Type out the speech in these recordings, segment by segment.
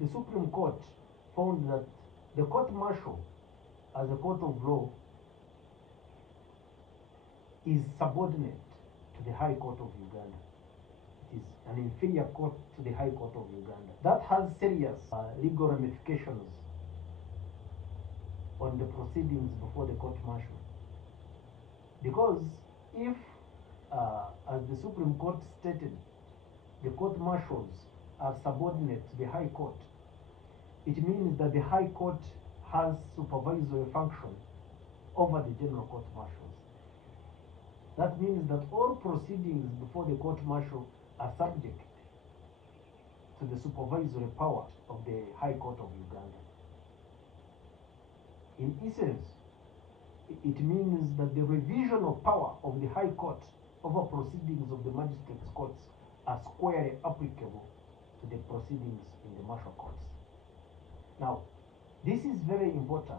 the Supreme Court found that the court martial as a court of law is subordinate to the High Court of Uganda. It is an inferior court to the High Court of Uganda. That has serious legal ramifications on the proceedings before the court martial. Because if, as the Supreme Court stated, the court martials are subordinate to the High Court, it means that the High Court has supervisory function over the general court martials. That means that all proceedings before the court martial are subject to the supervisory power of the High Court of Uganda. In essence, it means that the revisional power of the High Court over proceedings of the magistrates' courts are squarely applicable to the proceedings in the martial courts. Now, this is very important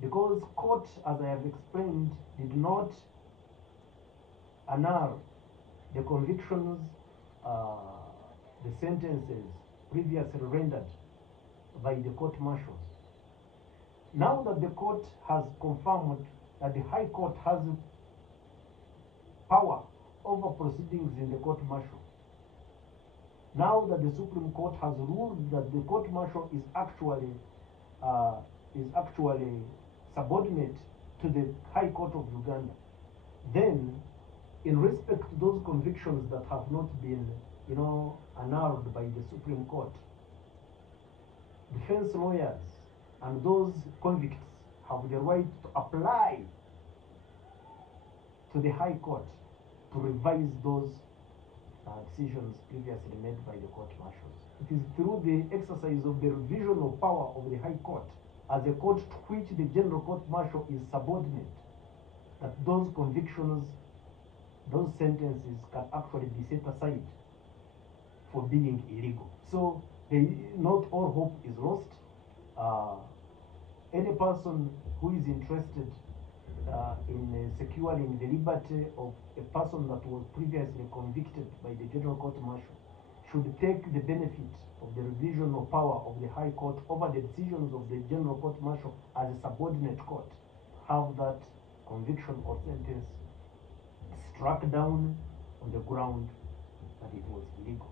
because court, as I have explained, did not annul the convictions, the sentences previously rendered by the court martials. Now that the court has confirmed that the High Court has power over proceedings in the court martial, now that the Supreme Court has ruled that the court martial is actually subordinate to the High Court of Uganda, then in respect to those convictions that have not been, annulled by the Supreme Court, defense lawyers and those convicts have the right to apply to the High Court to revise those decisions previously made by the court martials. It is through the exercise of the revisional power of the High Court as a court to which the general court martial is subordinate that those convictions, those sentences can actually be set aside for being illegal. So not all hope is lost. Any person who is interested in securing the liberty of a person that was previously convicted by the General Court Martial should take the benefit of the revisional power of the High Court over the decisions of the General Court Martial as a subordinate court, have that conviction or sentence struck down on the ground that it was illegal.